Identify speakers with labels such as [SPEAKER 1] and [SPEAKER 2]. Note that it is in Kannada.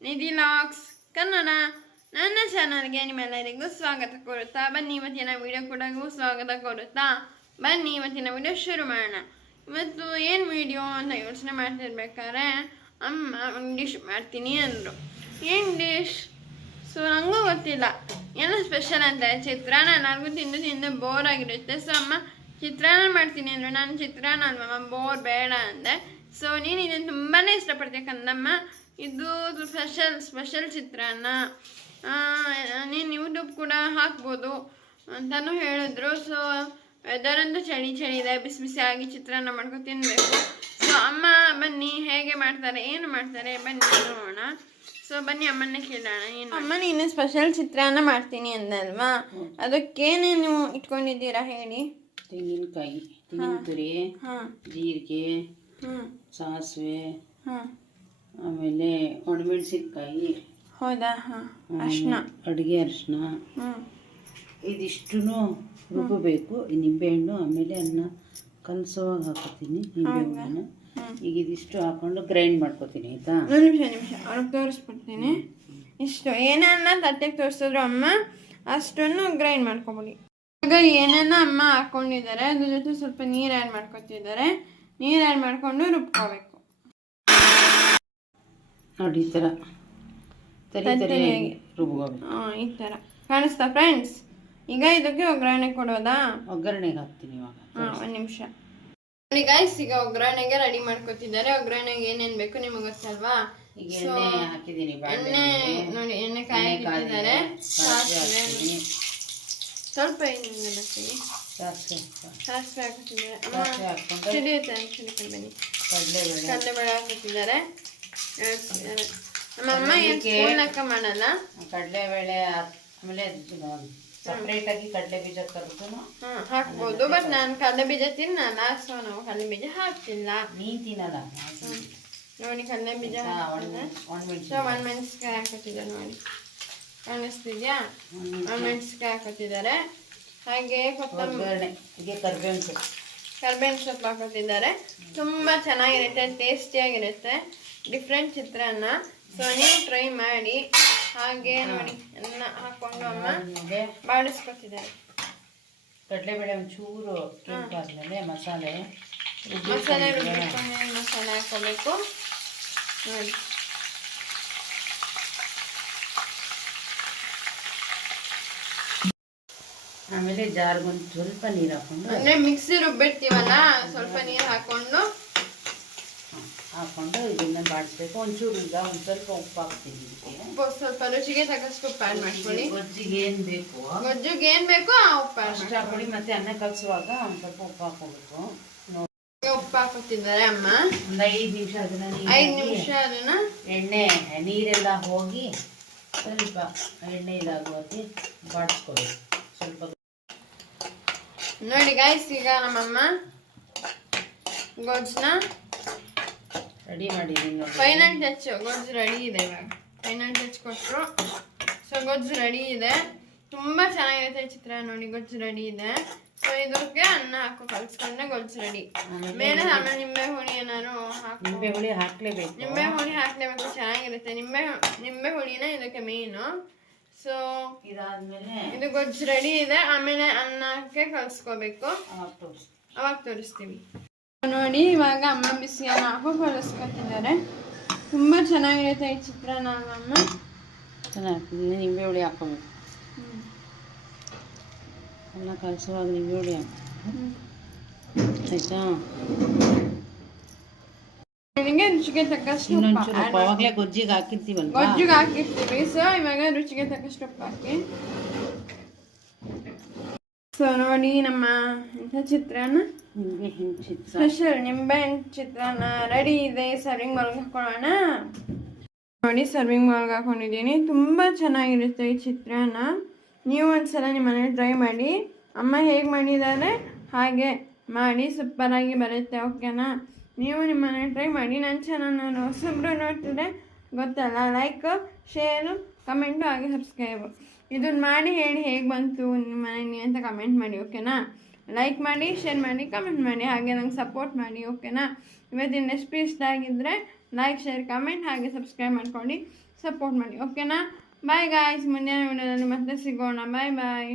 [SPEAKER 1] ನಿಧಿ ಲಾಕ್ಸ್, ಕನ್ನಡ. ನನ್ನ ಚಾನಲ್ಗೆ ನಿಮ್ಮೆಲ್ಲರಿಗೂ ಸ್ವಾಗತ ಕೊಡುತ್ತಾ ಬನ್ನಿ ಇವತ್ತಿನ ವಿಡಿಯೋ ಕೂಡ ಸ್ವಾಗತ ಕೊಡುತ್ತಾ ಬನ್ನಿ ಇವತ್ತಿನ ವಿಡಿಯೋ ಶುರು ಮಾಡೋಣ. ಇವತ್ತು ಏನು ವಿಡಿಯೋ ಅಂತ ಯೋಚನೆ ಮಾಡ್ತಿರ್ಬೇಕಾದ್ರೆ, ಅಮ್ಮ ಒಂದು ಡಿಶ್ ಮಾಡ್ತೀನಿ ಅಂದರು. ಏನು ಡಿಶ್ ಸೊ ನನಗೂ ಗೊತ್ತಿಲ್ಲ. ಏನೋ ಸ್ಪೆಷಲ್ ಅಂತ, ಚಿತ್ರಾನ್ನ ನನಗೂ ತಿಂದು ತಿಂದು ಬೋರ್ ಆಗಿರುತ್ತೆ. ಸೊ, ಅಮ್ಮ ಚಿತ್ರಾನ್ನ ಮಾಡ್ತೀನಿ ಅಂದರು. ನಾನು ಚಿತ್ರಾನ್ನ ಅಲ್ವಮ್ಮ ಬೋರ್ ಬೇಡ ಅಂದೆ. ಸೊ, ನೀನು ಇದನ್ನು ತುಂಬಾ ಇಷ್ಟಪಡ್ತೀಯ ಕಂದಮ್ಮ. ಇದು ಸ್ಪೆಷಲ್ ಸ್ಪೆಷಲ್ ಚಿತ್ರಾನ್ನ. ಆ, ನೀನು ಯೂಟ್ಯೂಬ್ ಕೂಡ ಹಾಕ್ಬೋದು ಅಂತಲೂ ಹೇಳಿದ್ರು. ಸೊ ವೆದರ್ ಅಂತೂ ಚಳಿ ಚಳಿ ಇದೆ. ಬಿಸಿ ಬಿಸಿಯಾಗಿ ಚಿತ್ರಾನ್ನ ಮಾಡ್ಕೊ ತಿನ್ನಬೇಕು ಸೊ ಅಮ್ಮ ಬನ್ನಿ. ಹೇಗೆ ಮಾಡ್ತಾರೆ ಏನು ಮಾಡ್ತಾರೆ ಬನ್ನಿ ನೋಡೋಣ. ಸೊ ಬನ್ನಿ ಅಮ್ಮನ್ನೇ ಕೇಳೋಣ. ಏನು ಅಮ್ಮ ನೀನು ಸ್ಪೆಷಲ್ ಚಿತ್ರಾನ್ನ ಮಾಡ್ತೀನಿ ಅಂದಲ್ವಾ? ಅದಕ್ಕೇನೇನು ಇಟ್ಕೊಂಡಿದ್ದೀರಾ ಹೇಳಿ?
[SPEAKER 2] ತೆಂಗಿನಕಾಯಿ ತೆಂಗಿನ ತುರಿ
[SPEAKER 1] ಹಾಂ.
[SPEAKER 2] ಜೀರಿಗೆ ಸಾಸಿವೆ
[SPEAKER 1] ಹಾಂ
[SPEAKER 2] ಆಮೇಲೆ ಒಣಮೆಣಸಿನ್ಕಾಯಿ
[SPEAKER 1] ಹೌದಾ? ಹಾಂ ಅರ್ಶಿನ.
[SPEAKER 2] ಅಡುಗೆ ಅರಿಶಿನ. ಇದಿಷ್ಟು ರುಬ್ಬಬೇಕು ಈ ನಿಂಬೆಹಣ್ಣು ಆಮೇಲೆ ಅನ್ನ ಕಲಸುವಾಗ ಹಾಕೋತೀನಿ ನಿಂಬೆಹಣ್ಣು ಈಗ ಇದಿಷ್ಟು ಹಾಕೊಂಡು ಗ್ರೈಂಡ್ ಮಾಡ್ಕೋತೀನಿ ಆಯ್ತಾ?
[SPEAKER 1] ಒಂದು ನಿಮಿಷ ನಿಮಿಷ. ಅವ್ರಿಗೆ ತೋರಿಸ್ಬಿಡ್ತೀನಿ. ಇಷ್ಟು ಏನನ್ನ ತಟ್ಟೆಗೆ ತೋರಿಸಿದ್ರು ಅಮ್ಮ ಅಷ್ಟನ್ನು ಗ್ರೈಂಡ್ ಮಾಡ್ಕೊಬಿಡಿ. ಈಗ ಏನನ್ನ ಅಮ್ಮ ಹಾಕೊಂಡಿದ್ದಾರೆ ಅದ್ರ ಜೊತೆ ಸ್ವಲ್ಪ ನೀರು ಆ್ಯಡ್ ಮಾಡ್ಕೊತಿದ್ದಾರೆ. ನೀರು ಆ್ಯಡ್ ಮಾಡ್ಕೊಂಡು ರುಬ್ಕೋಬೇಕು.
[SPEAKER 2] ನೋಡಿ ಈ ಥರ ತರಿ ತರಿಯಾಗಿ ರುಬ್ಕೋಬೇಕು.
[SPEAKER 1] ಹಾಂ ಈ ಥರ ಕಾಣಿಸ್ತಾ ಫ್ರೆಂಡ್ಸ್ ಈಗ ಇದಕ್ಕೆ ಒಗ್ಗರಣೆ ಕೊಡೋದಾ?
[SPEAKER 2] ಒಗ್ಗರಣೆಗೆ ಹಾಕ್ತೀನಿ ಇವಾಗ.
[SPEAKER 1] ಹಾಂ ಒಂದು ನಿಮಿಷ. ನೋಡಿ ಗೈಸ್ ಈಗ ಒಗ್ಗರಣೆಗೆ ರೆಡಿ ಮಾಡ್ಕೊತಿದ್ದಾರೆ. ಒಗ್ಗರಣೆಗೆ ಏನೇನು ಬೇಕು ನಿಮಗೆ ಗೊತ್ತಲ್ವಾ?
[SPEAKER 2] ಈಗ ಎಣ್ಣೆ ಹಾಕಿದ್ದೀನಿ
[SPEAKER 1] ಎಣ್ಣೆ ನೋಡಿ ಎಣ್ಣೆ ಕಾಯಕ್ಕಿಟ್ಟಿದ್ದಾರೆ ಸಾಸಿವೆ ಸ್ವಲ್ಪ ಎಣ್ಣೆ ಬರ್ತೀನಿ
[SPEAKER 2] ಸಾಸಿವೆ
[SPEAKER 1] ಹಾಕ್ತಿದ್ದಾರೆ
[SPEAKER 2] ಕಡಲೆಬೇಳೆ.
[SPEAKER 1] ಹಾಕುತ್ತಿದ್ದಾರೆ ಹಾಕ್ತಿದ್ದಾರೆ. ನಮ್ಮ ಅಮ್ಮ ಏನು ಸ್ಪೂನ್ ಲೆಕ್ಕ ಮಾಡಲ್ಲ?
[SPEAKER 2] ಕಡಲೆಬೇಳೆ ಆಮೇಲೆ ಕಡಲೆ ಬೀಜ ಕರೆದು
[SPEAKER 1] ಹಾಕ್ಬೋದು. ಬಟ್ ನಾನು ಕಡಲೆ ಬೀಜ ತಿನ್ನಲ್ಲ. ಸೊ ನಾವು ಕಡಲೆ ಬೀಜ ಹಾಕ್ತಿಲ್ಲ.
[SPEAKER 2] ನೀ ತಿನ್ನಲ್ಲ?
[SPEAKER 1] ನೋಡಿ ಕಡಲೆ ಬೀಜ ಸೊ ಹಾಕುತ್ತಿದ್ದಾರೆ ನೋಡಿ. ಕಾಣಿಸ್ತಿದ್ಯಾ? ಹಾಕುತ್ತಿದ್ದಾರೆ ಹಾಗೆ ಕೊತ್ತಂಬರಿ
[SPEAKER 2] ಹೀಗೆ ಕರ್ಬೇವಿನ ಸೊಪ್ಪು
[SPEAKER 1] ಹಾಕೋತಿದ್ದಾರೆ ತುಂಬ ಚೆನ್ನಾಗಿರುತ್ತೆ ಟೇಸ್ಟಿಯಾಗಿರುತ್ತೆ ಡಿಫ್ರೆಂಟ್ ಚಿತ್ರಾನ್ನ. ಸೊ ನೀವು ಟ್ರೈ ಮಾಡಿ. ಹಾಗೆ ನೋಡಿ. ಅನ್ನ ಹಾಕೊಂಡು ಅಮ್ಮ ಬಾಡಿಸ್ಕೊತಿದ್ದಾರೆ
[SPEAKER 2] ಕಡಲೆಬೇಳೆ ಒಂಚೂರು ಆದಮೇಲೆ ಮಸಾಲೆ.
[SPEAKER 1] ಮಸಾಲೆ. ರುಬ್ಬಿಟ್ಕೊಂಡು ಮಸಾಲೆ ಹಾಕೋಬೇಕು ನೋಡಿ.
[SPEAKER 2] ಆಮೇಲೆ ಜಾರ್ಗೊಂದು ಸ್ವಲ್ಪ ನೀರು ಹಾಕೊಂಡು
[SPEAKER 1] ಅಂದ್ರೆ ಮಿಕ್ಸಿ ರುಬ್ಬಿಡ್ತೀವಲ್ಲ ಸ್ವಲ್ಪ ನೀರು ಹಾಕೊಂಡು?
[SPEAKER 2] ಹಾಕೊಂಡು ಇದನ್ನ ಬಾಡಿಸ್ಬೇಕು. ಒಂಚೂರು ಈಗ ಒಂದು ಸ್ವಲ್ಪ ಉಪ್ಪು ಹಾಕ್ತೀನಿ
[SPEAKER 1] ಉಪ್ಪು ಸ್ವಲ್ಪ ರುಚಿಗೆ ತಗಷ್ಟು ಉಪ್ಪು ಆ್ಯಡ್ ಮಾಡ್ಕೊಳ್ಳಿ.
[SPEAKER 2] ಗೊಜ್ಜಿಗೆ ಏನು ಬೇಕು?
[SPEAKER 1] ಗೊಜ್ಜಿಗೆ ಏನು ಬೇಕು ಆ ಉಪ್ಪು
[SPEAKER 2] ಅಷ್ಟು ಹಾಕೊಳ್ಳಿ ಮತ್ತೆ ಅನ್ನ ಕಲಸುವಾಗ ಒಂದು ಸ್ವಲ್ಪ ಉಪ್ಪು ಹಾಕೋಬೇಕು
[SPEAKER 1] ಉಪ್ಪು ಹಾಕೋತಿದ್ದಾರೆ ಅಮ್ಮ.
[SPEAKER 2] ಒಂದು ಐದು ನಿಮಿಷ ಅದನ್ನ
[SPEAKER 1] ಐದು ನಿಮಿಷ ಅದನ್ನ?
[SPEAKER 2] ಎಣ್ಣೆ ನೀರೆಲ್ಲ ಹೋಗಿ ಸ್ವಲ್ಪ ಎಣ್ಣೆ ಇದಾಗುವ ಬಾಡಿಸ್ಕೊಳ್ಳಿ. ಸ್ವಲ್ಪ
[SPEAKER 1] ನೋಡಿ ಗಾಯ್ಸ್ ಈಗ ನಮ್ಮಮ್ಮ ಗೊಜ್ಜನ್ನ
[SPEAKER 2] ರೆಡಿ ಮಾಡಿದ್ದೀನಿ
[SPEAKER 1] ಫೈನಲ್ ಟಚ್ ಗೊಜ್ಜು ರೆಡಿ ಇದೆ ಇವಾಗ. ಫೈನಲ್ ಟಚ್ ಕೊಟ್ಟರು ಸೊ ಗೊಜ್ಜು ರೆಡಿ ಇದೆ. ತುಂಬ ಚೆನ್ನಾಗಿರುತ್ತೆ ಚಿತ್ರ. ನೋಡಿ ಗೊಜ್ಜು ರೆಡಿ ಇದೆ. ಸೊ ಇದಕ್ಕೆ ಅನ್ನ ಹಾಕೋ. ಕಲ್ಸ್ಕೊಂಡ್ರೆ ಗೊಜ್ಜು ರೆಡಿ
[SPEAKER 2] ಬೇರೆ
[SPEAKER 1] ಮೇಲೆ ಆಮೇಲೆ ನಿಂಬೆ ಹುಳಿ ಏನಾದ್ರು ಹಾಕಿ.
[SPEAKER 2] ನಿಂಬೆ ಹುಳಿ ಹಾಕ್ಲೇಬೇಕು.
[SPEAKER 1] ನಿಂಬೆ ಹುಳಿ ಹಾಕ್ಲೇಬೇಕು. ಚೆನ್ನಾಗಿರುತ್ತೆ. ನಿಂಬೆ ನಿಂಬೆ ಹುಳಿನ ಇದಕ್ಕೆ ಮೇಯ್ನು ಸೊ
[SPEAKER 2] ಇದಾದ್ಮೇಲೆ
[SPEAKER 1] ಇದು ಗೊಜ್ಜು ರೆಡಿ ಇದೆ. ಆಮೇಲೆ ಅನ್ನಕ್ಕೆ ಕಲ್ಸ್ಕೋಬೇಕು.
[SPEAKER 2] ಅವಾಗ
[SPEAKER 1] ತೋರಿಸ್ತೀವಿ. ನೋಡಿ ಇವಾಗ ಅಮ್ಮ ಬಿಸಿಯನ್ನು ಹಾಕೋ ಕಲಿಸ್ಕೊತಿದ್ದಾರೆ. ತುಂಬ ಚೆನ್ನಾಗಿರುತ್ತೆ ಈ ಚಿತ್ರಾನ್ನ ಅಮ್ಮ
[SPEAKER 2] ಚೆನ್ನಾಗಿ ನಿಂಬೆ ಹುಳಿ ಹಾಕೋಬೇಕು ಅನ್ನ ಕಲಿಸುವಾಗ ನಿಂಬೆ ಹುಳಿ ಹಾಕಿ ಆಯ್ತಾ?
[SPEAKER 1] ನನಗೆ ರುಚಿಗೆ ತಕ್ಕಷ್ಟು
[SPEAKER 2] ಇನ್ನೊಂಚೂರು ಉಪ್ಪು ಅವಾಗಲೇ ಗೊಜ್ಜಿಗೆ ಹಾಕಿರ್ತೀವಲ್ವಾ
[SPEAKER 1] ಗೊಜ್ಜಿಗೆ ಹಾಕಿರ್ತೀವಿ ಸೊ ಇವಾಗ ರುಚಿಗೆ ತಕ್ಕಷ್ಟು ಉಪ್ಪು ಹಾಕಿ ಸೊ ನೋಡಿ ನಮ್ಮ ಇಂಥ ಚಿತ್ರಾನ್ನ
[SPEAKER 2] ನಿಂಬೆ ಹಿಂಚಿತ್
[SPEAKER 1] ಸ್ಪೆಷಲ್ ನಿಂಬೆ ಹಣ್ಣು ಚಿತ್ರಾನ್ನ ರೆಡಿ ಇದೆ ಸರ್ವಿಂಗ್ ಬೌಲ್ಗೆ ಹಾಕೊಳ್ಳೋಣ ನೋಡಿ ಸರ್ವಿಂಗ್ ಬೌಲ್ಗೆ ಹಾಕೊಂಡಿದ್ದೀನಿ ತುಂಬ ಚೆನ್ನಾಗಿರುತ್ತೆ ಈ ಚಿತ್ರಾನ್ನ ನೀವು ಒಂದ್ಸಲ ನಿಮ್ಮ ಮನೇಲಿ ಟ್ರೈ ಮಾಡಿ ಅಮ್ಮ ಹೇಗೆ ಮಾಡಿದ್ದಾರೆ ಹಾಗೆ ಮಾಡಿ ಸೂಪರಾಗಿ ಬರುತ್ತೆ ಓಕೆನಾ ನೀವು ನಿಮ್ಮ ಟ್ರೈ ಮಾಡಿ. ನನ್ನ ಚಾನಲ್ ಹೊಸಬ್ರು ನೋಡ್ತಿದ್ರೆ ಗೊತ್ತಲ್ಲ ಲೈಕ್ ಶೇರು ಕಮೆಂಟು ಹಾಗೆ ಸಬ್ಸ್ಕ್ರೈಬು ಇದನ್ನು ಮಾಡಿ ಹೇಳಿ ಹೇಗೆ ಬಂತು ನಿಮ್ಮ ಮನೆಗೆ ಅಂತ ಕಮೆಂಟ್ ಮಾಡಿ ಓಕೆನಾ ಲೈಕ್ ಮಾಡಿ ಶೇರ್ ಮಾಡಿ ಕಮೆಂಟ್ ಮಾಡಿ, ಹಾಗೆ ನಂಗೆ ಸಪೋರ್ಟ್ ಮಾಡಿ ಓಕೆನಾ ಇವತ್ತಿನ ರೆಸಿಪಿ ಇಷ್ಟ ಆಗಿದ್ದರೆ ಲೈಕ್ ಶೇರ್ ಕಮೆಂಟ್ ಹಾಗೆ ಸಬ್ಸ್ಕ್ರೈಬ್ ಮಾಡ್ಕೊಂಡು ಸಪೋರ್ಟ್ ಮಾಡಿ ಓಕೆನಾ ಬಾಯ್ ಗಾಯ್ಸ್ ಮುಂದಿನ ವಿಡಿಯೋದಲ್ಲಿ ಮತ್ತೆ ಸಿಗೋಣ. ಬಾಯ್ ಬಾಯ್